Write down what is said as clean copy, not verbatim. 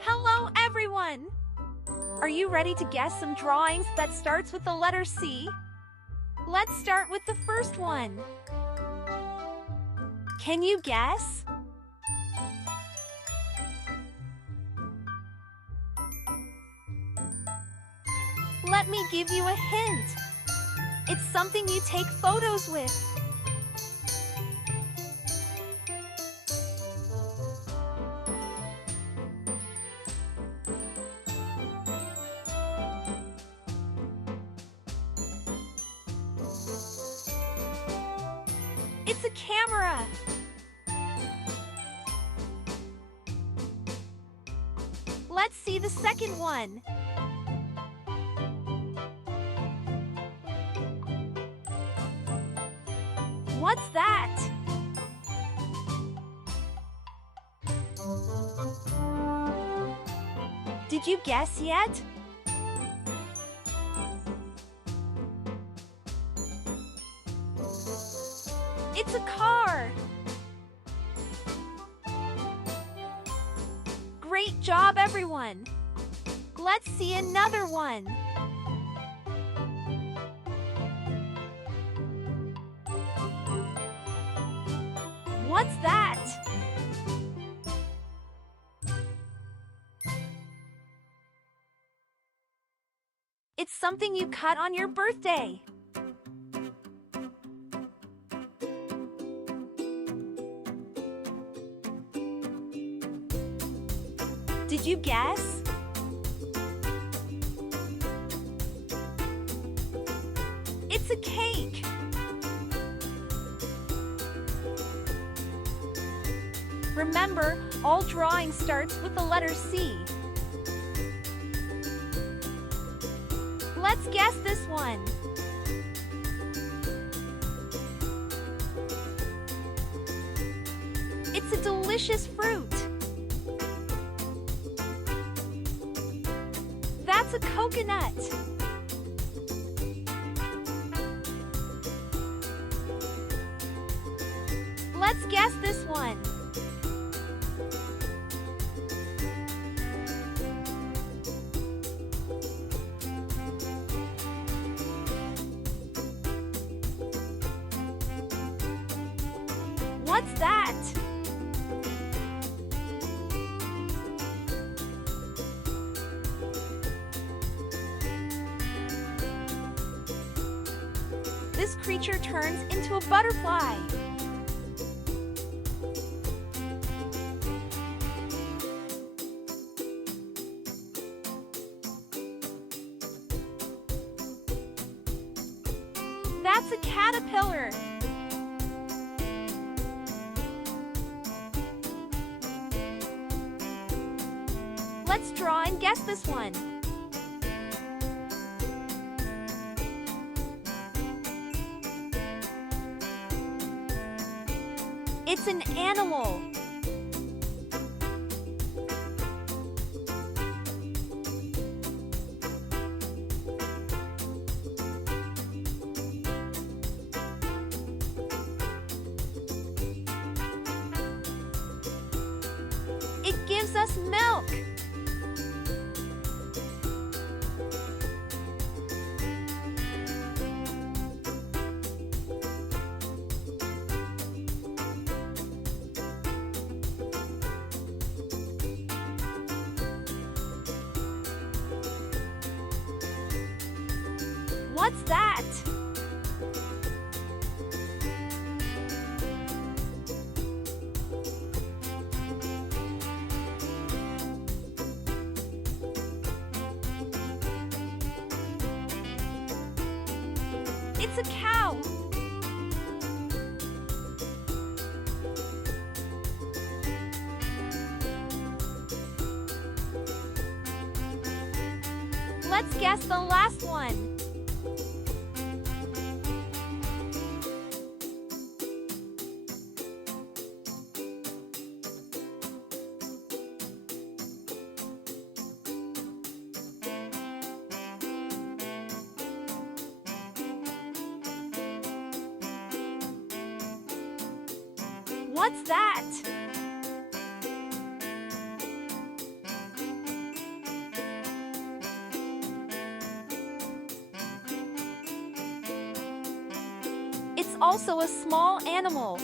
Hello, everyone! Are you ready to guess some drawings that starts with the letter C? Let's start with the first one. Can you guess? Let me give you a hint. It's something you take photos with. It's a camera. Let's see the second one. What's that? Did you guess yet? It's a car! Great job, everyone! Let's see another one. What's that? It's something you cut on your birthday. Did you guess? It's a cake. Remember, all drawing starts with the letter C. Let's guess this one. It's a delicious fruit. That's a coconut. Let's guess this one. What's that? This creature turns into a butterfly. That's a caterpillar. Let's draw and guess this one. It's an animal. It gives us milk. What's that? It's a cow. Let's guess the last one. What's that? also a small animal.